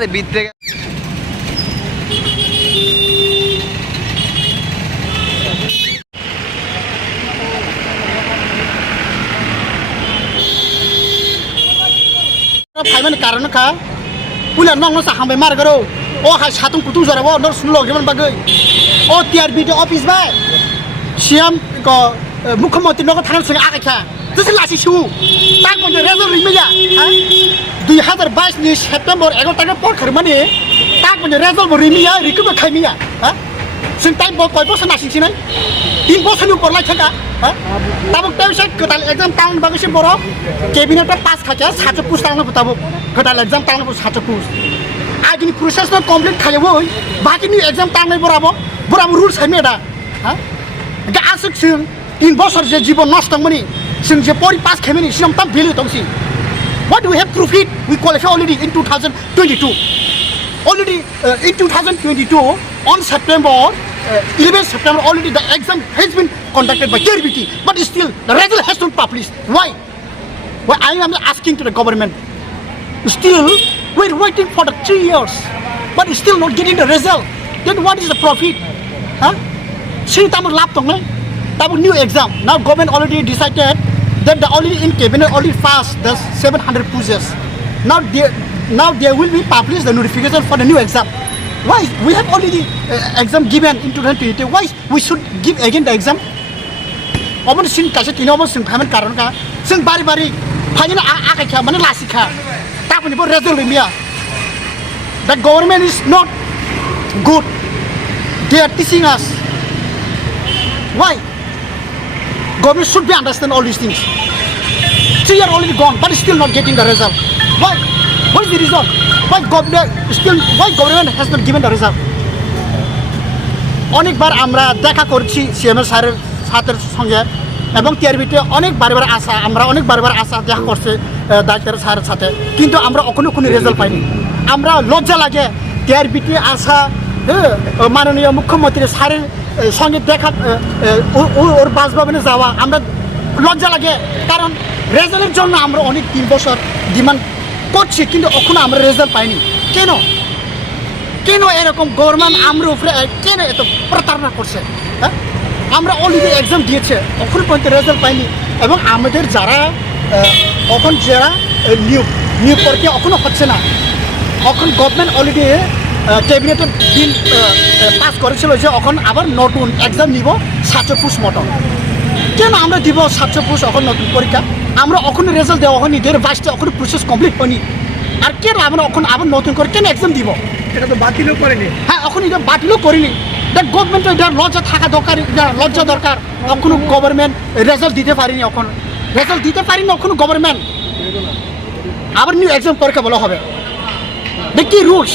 আর ভিতরে ফাইমান কারণ খা পুলার নং সাহামবাই মারগারো ও হাই সাতং কুতুং জরাবো নর সুন লগেমন বাগৈ ও টিআরবি অফিস বাই সিএম মুখ্যমন্ত্রী নগর থানার সঙ্গে আগে খা যেসে লাসি শিউ তা কোন রেজর রিমেজা হ্যাঁ দুই হাজার বাইশ নি সেপ্টেম্বর এগারো তারিখের পরখার মানে তা কোন রেজর রিমিয়া রিকুবে খাইমিয়া হ্যাঁ जों टाइम बो कय बसन आसिनसिनाय तिन बसन उपर लाइ थाका ताबुक टाइम से गोदाल एग्जाम टाउन बागसे बर केबिनेट पास खाके साचो पुस टाउन बताबो गोदाल एग्जाम टाउन पुस साचो पुस आदिनि प्रोसेस न कंप्लीट खायो बाकी नि एग्जाम टाउन बराबो बराबो रूल साइमेडा हा गा आसक सिं तिन बसर जे जीवन नष्ट मनि since Japan past Khemini, Sinam Tam Tongsi. What we have proved it, we qualify already in 2022. Already uh, in 2022, on September, uh, 11 September, already the exam has been conducted by JRBT, but still the result has not published. Why? Well, I am asking to the government. Still, we're waiting for the three years, but still not getting the result. Then what is the profit? Huh? See, Tamil Lab Tamil new exam. Now government already decided that the only in cabinet only passed the 700 pushers. Now there, now there will be published the notification for the new exam. Why we have already uh, exam given in 2020? Why we should give again the exam? अमन सिन कासे तिनो अमन सिन खामन कारण का सिन बारी बारी final आ आ खाया माने लासिखा तापनि बो रिजल्ट लिया the government is not good they are teaching us why government should be understand all these things three year already gone but still not getting the result why what is the result why government still why government has not given the result অনেকবার আমরা দেখা করছি CML স্যারের সাথের সঙ্গে এবং টিআরবিতে অনেক বারবার আসা আমরা অনেক বারবার আসা দেখা করছে দায়িত্বের স্যারের সাথে কিন্তু আমরা ওখানে কোনো রেজাল্ট পাইনি আমরা লজ্জা লাগে টিআরবিতে আসা হ্যাঁ, মাননীয় মুখ্যমন্ত্রী স্যারের সঙ্গে দেখা ওর বাসভবনে যাওয়া আমরা লজ্জা লাগে। কারণ রেজাল্টের জন্য আমরা অনেক তিন বছর ডিমান্ড করছি, কিন্তু ওখানে আমরা রেজাল্ট পাইনি। কেন? কেন এরকম গভর্নমেন্ট আমরা উপরে কেন এত প্রতারণা করছে? হ্যাঁ আমরা অলরেডি এক্সাম দিয়েছে এখন পর্যন্ত রেজাল্ট পাইনি। এবং আমাদের যারা এখন যারা নিয়োগ নিয়োগ প্রক্রিয়া এখনও হচ্ছে না। এখন গভর্নমেন্ট অলরেডি ক্যাবিনেটে বিল পাস করেছিল যে এখন আবার নতুন এক্সাম নিব সাতশো পুষ মটন কেন আমরা দিব সাতশো পুষ এখন নতুন পরীক্ষা? আমরা এখন রেজাল্ট দেওয়া হয়নি দেড় বাইশটা এখন প্রসেস কমপ্লিট হয়নি। আর কেন আমরা এখন আবার নতুন করে কেন এক্সাম দিব? এটা তো বাতিলও করেনি। হ্যাঁ এখন এটা বাতিলও করিনি। দেখ গভর্নমেন্ট এটা লজ্জা থাকা দরকার লজ্জা দরকার। এখনও গভর্নমেন্ট রেজাল্ট দিতে পারিনি এখন রেজাল্ট দিতে পারিনি এখনও গভর্নমেন্ট আবার নিউ এক্সাম পরীক্ষা বলা হবে। দেখ কি রুলস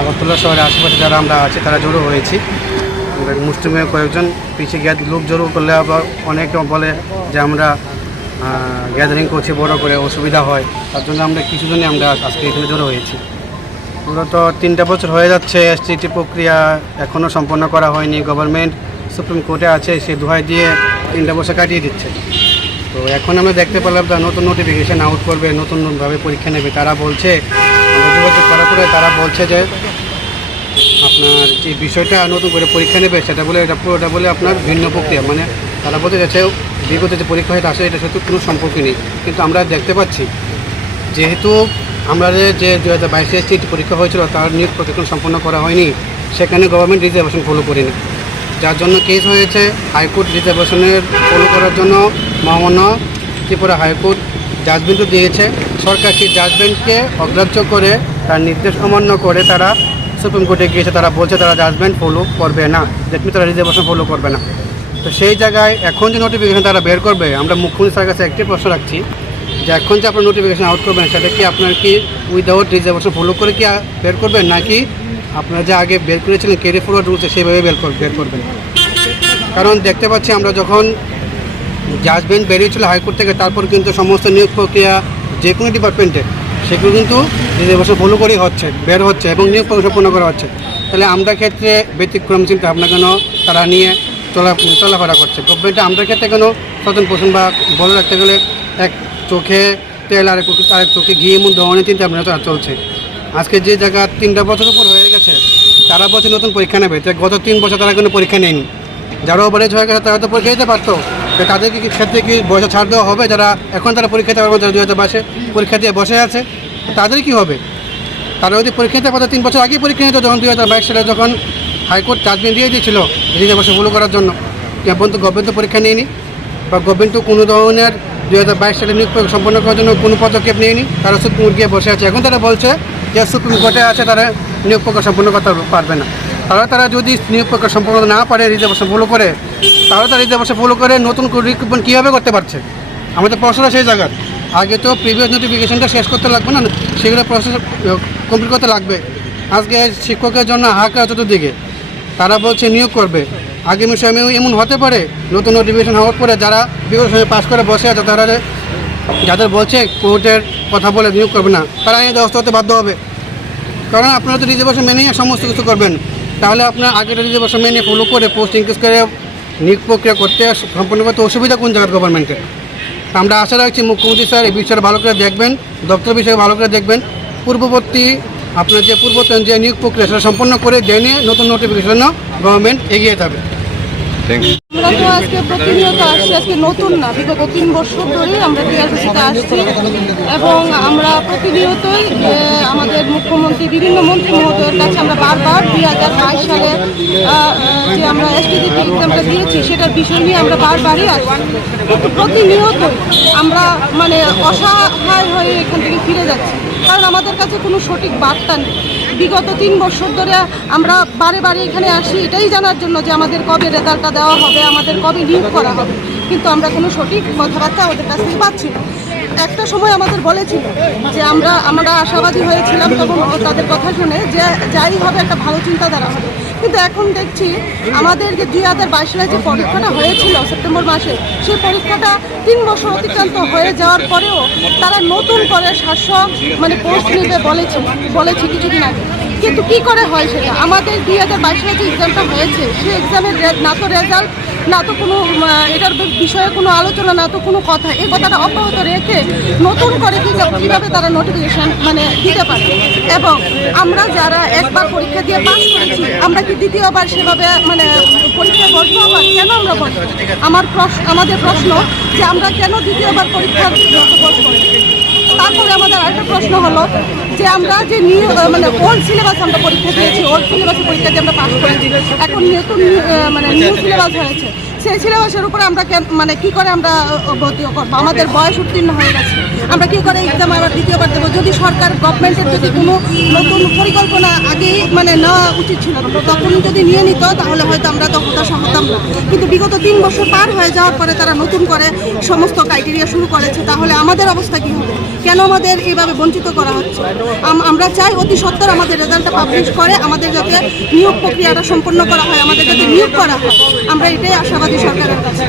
আগরতলা শহরের আশেপাশে যারা আমরা আছি, তারা জড়ো হয়েছি। মুসলিমের কয়েকজন পিছিয়ে গ্যাদ লোক জড়ো করলে আবার অনেকে বলে যে আমরা গ্যাদারিং করছি, বড় করে অসুবিধা হয়। তার জন্য আমরা কিছু কিছুজনই আমরা আজকে এখানে জড়ো হয়েছি। মূলত তিনটা বছর হয়ে যাচ্ছে এসটিটি প্রক্রিয়া এখনও সম্পন্ন করা হয়নি। গভর্নমেন্ট সুপ্রিম কোর্টে আছে, সে দোহাই দিয়ে তিনটা বছর কাটিয়ে দিচ্ছে। তো এখন আমরা দেখতে পেলাম তারা নতুন নোটিফিকেশান আউট করবে, নতুনভাবে পরীক্ষা নেবে। তারা বলছে যোগাযোগ করার পরে তারা বলছে যে আপনার যে বিষয়টা নতুন করে পরীক্ষা নেবে, সেটা বলে এটা পুরোটা বলে আপনার ভিন্ন প্রক্রিয়া। মানে তারা বলতে যাচ্ছে বিগত যে পরীক্ষা হয়তো আসলে এটার সাথে কোনো সম্পর্ক নেই। কিন্তু আমরা দেখতে পাচ্ছি, যেহেতু আমরা যে দু হাজার বাইশে সিট পরীক্ষা হয়েছিল, তার নিয়োগ প্রশিক্ষণ সম্পন্ন করা হয়নি, সেখানে গভর্নমেন্ট রিজার্ভেশন ফলো করেনি। যার জন্য কেস হয়েছে, হাইকোর্ট রিজার্ভেশনের ফলো করার জন্য মহামান্য ত্রিপুরা হাইকোর্ট জাজমেন্টও দিয়েছে। সরকার সেই জাজমেন্টকে অগ্রাহ্য করে, তার নির্দেশ অমান্য করে তারা সুপ্রিম কোর্টে গিয়েছে, তারা বলছে তারা জাজমেন্ট ফলো করবে না। দ্যাট তারা রিজার্ভেশন ফলো করবে না। তো সেই জায়গায় এখন যে নোটিফিকেশন তারা বের করবে, আমরা মুখ্যমন্ত্রী স্যারের কাছে একটি প্রশ্ন রাখছি যে এখন যে আপনার নোটিফিকেশন আউট করবেন, সেটা কি আপনার কি উইদাউট রিজার্ভেশন ফলো করে কি বের করবেন, নাকি আপনারা যে আগে বের করেছিলেন ক্যারি ফরওয়ার্ড রুলসে সেইভাবে বের কর- বের করবেন? কারণ দেখতে পাচ্ছি আমরা যখন জাজমেন্ট বেরিয়েছিল হাইকোর্ট থেকে, তারপর কিন্তু সমস্ত নিয়োগ প্রক্রিয়া যে কোনো ডিপার্টমেন্টে সেগুলো কিন্তু রিজার্ভেশন ফলো করেই হচ্ছে, বের হচ্ছে এবং নিয়োগ সম্পন্ন করা হচ্ছে। তাহলে আমরা ক্ষেত্রে ব্যতিক্রম চিন্তা ভাবনা কেন তারা নিয়ে চলা চলাফেরা করছে? গভর্নমেন্টে আমরা ক্ষেত্রে কেন সচেতন পোষণ বা বলে রাখতে গেলে এক চোখে তেল আর আর চোখে ঘি এমন ধরনের চিন্তা ভাবনা চলা- চলছে। আজকে যে জায়গা তিনটা বছর উপর হয়ে গেছে, তারা বছর নতুন পরীক্ষা নেবে। গত তিন বছর তারা কোনো পরীক্ষা নেয়নি। যারা ওভারেজ হয়ে গেছে তারা তো পরীক্ষা দিতে পারতো। তো তাদেরকে ক্ষেত্রে কি বয়সে ছাড় দেওয়া হবে? যারা এখন তারা পরীক্ষা দিতে পারবে যারা দুই হাজার বাইশে পরীক্ষা দিয়ে বসে আছে, তাদের কি হবে? তারা যদি পরীক্ষা দিতে পারতো তিন বছর আগেই পরীক্ষা নিত যখন দুই হাজার বাইশ সালে যখন হাইকোর্ট জাজমেন্ট দিয়ে দিয়েছিল রিজে বসে ফলো করার জন্য। এখন তো গভর্নমেন্ট তো পরীক্ষা নেয়নি বা গভর্নমেন্ট তো কোনো ধরনের দুই হাজার বাইশ সালে নিয়োগ সম্পন্ন করার জন্য কোনো পদক্ষেপ নেয়নি। তারা সুপ্রিম কোর্ট গিয়ে বসে আছে। এখন তারা বলছে যে সুপ্রিম কোর্টে আছে, তারা নিয়োগ প্রক্রিয়া সম্পন্ন করতে পারবে না। তারা তারা যদি নিয়োগ প্রক্রিয়া সম্পন্ন না পারে রিজার্ভেশন ফলো করে তারা রিজার্ভেশন ফলো করে, নতুন রিক্রুটমেন্ট কীভাবে করতে পারছে? আমাদের প্রশ্নটা সেই জায়গার। আগে তো প্রিভিয়াস নোটিফিকেশনটা শেষ করতে লাগবে না, সেগুলো প্রসেস কমপ্লিট করতে লাগবে। আজকে শিক্ষকের জন্য হাহাকার চতুর্দিকে তারা বলছে, নিয়োগ করবে। আগামী সময়ে এমন হতে পারে, নতুন নোটিফিকেশন হওয়ার পরে যারা বিগত সময় পাশ করে বসে আছে, তারা যাদের বলছে কোর্টের কথা বলে নিয়োগ করবে না তারা এই ব্যবস্থা হতে বাধ্য হবে। কারণ আপনারা তো রিজার্ভেশন মেনেই সমস্ত কিছু করবেন। তাহলে আপনার আগের রিজার্ভেশন মেনে ফলো করে পোস্ট ইনক্রিজ করে নিয়োগ প্রক্রিয়া করতে সম্পূর্ণ করতে অসুবিধা কোন জায়গার গভর্নমেন্টের আমরা আশা রাখছি মুখ্যমন্ত্রী স্যার এই বিষয়টা ভালো করে দেখবেন, দপ্তর বিষয়ে ভালো করে দেখবেন। পূর্ববর্তী আপনার যে পূর্বতন যে নিয়োগ প্রক্রিয়া সেটা সম্পন্ন করে জেনে নতুন নোটিফিকেশন গভর্নমেন্ট এগিয়ে যাবে। আমরা তো আজকে প্রতিনিয়ত আসছি, আজকে নতুন না, বিগত তিন বছর ধরেই আমরা টিআরসিতে আসছি এবং আমরা প্রতিনিয়তই আমাদের মুখ্যমন্ত্রী, বিভিন্ন মন্ত্রী মহোদয়ের কাছে আমরা বারবার দুই হাজার বাইশ সালে যে আমরা এসটিডিটি এক্সামটা দিয়েছি, সেটার বিষয় নিয়ে আমরা বারবারই আসছি। প্রতিনিয়ত আমরা মানে অসহায় হয়ে এখান থেকে ফিরে যাচ্ছি। কারণ আমাদের কাছে কোনো সঠিক বার্তা নেই। বিগত তিন বছর ধরে আমরা বারে বারে এখানে আসি, এটাই জানার জন্য যে আমাদের কবে রেজাল্টটা দেওয়া হবে, আমাদের কবে নিয়োগ করা হবে। কিন্তু আমরা কোনো সঠিক কথাবার্তা ওদের কাছ থেকে পাচ্ছি না। একটা সময় আমাদের বলেছিল যে আমরা আমরা আশাবাদী হয়েছিলাম তখন তাদের কথা শুনে যে যাই হবে একটা ভালো চিন্তাধারা হবে। কিন্তু এখন দেখছি আমাদের যে দুই হাজার বাইশ সালে যে পরীক্ষাটা হয়েছিল সেপ্টেম্বর মাসে, সেই পরীক্ষাটা তিন বছর অতিক্রান্ত হয়ে যাওয়ার পরেও তারা নতুন করে সাতশো মানে পোস্ট নেবে বলেছে বলেছে কিছুদিন আগে। কিন্তু কি করে হয় সেটা? আমাদের দুই হাজার বাইশ সালে যে এক্সামটা হয়েছে, সেই এক্সামের না তো রেজাল্ট না তো কোনো এটার বিষয়ে কোনো আলোচনা, না তো কোনো কথা। এই কথাটা অব্যাহত রেখে নতুন করে কীভাবে তারা নোটিফিকেশান মানে দিতে পারে? এবং আমরা যারা একবার পরীক্ষা দিয়ে পাস করেছি, আমরা কি দ্বিতীয়বার সেভাবে মানে পরীক্ষায় বসবো আবার কেন আমরা বসবো? আমার প্রশ্ন আমাদের প্রশ্ন যে আমরা কেন দ্বিতীয়বার পরীক্ষার মতো বসবো? তারপরে আমাদের আরেকটা প্রশ্ন হলো যে আমরা যে নিউ মানে ওল্ড সিলেবাস আমরা পরীক্ষা দিয়েছি ওল্ড সিলেবাসে পরীক্ষা দিয়ে আমরা পাস করেছি। এখন নতুন মানে নিউ সিলেবাস হয়েছে। সেই সিলেবাসের উপরে আমরা মানে কি করে আমরা ভর্তি করব? আমাদের বয়স উত্তীর্ণ হয়ে গেছে। আমরা কি করে এক্সাম আবার দ্বিতীয়বার দেবো যদি সরকার গভর্নমেন্টের যদি কোনো নতুন পরিকল্পনা আগেই মানে নেওয়া উচিত ছিল তখন যদি নিয়ে নিত, তাহলে হয়তো আমরা তো হতাশা হতাম না। কিন্তু বিগত তিন বছর পার হয়ে যাওয়ার পরে তারা নতুন করে সমস্ত ক্রাইটেরিয়া শুরু করেছে, তাহলে আমাদের অবস্থা কী হবে? কেন আমাদের এইভাবে বঞ্চিত করা হচ্ছে? আমরা চাই অতি সত্বর আমাদের রেজাল্টটা পাবলিশ করে, আমাদের যাতে নিয়োগ প্রক্রিয়াটা সম্পন্ন করা হয়, আমাদের যাতে নিয়োগ করা হয়। আমরা এটাই আশাবাদী সরকারের কাছে।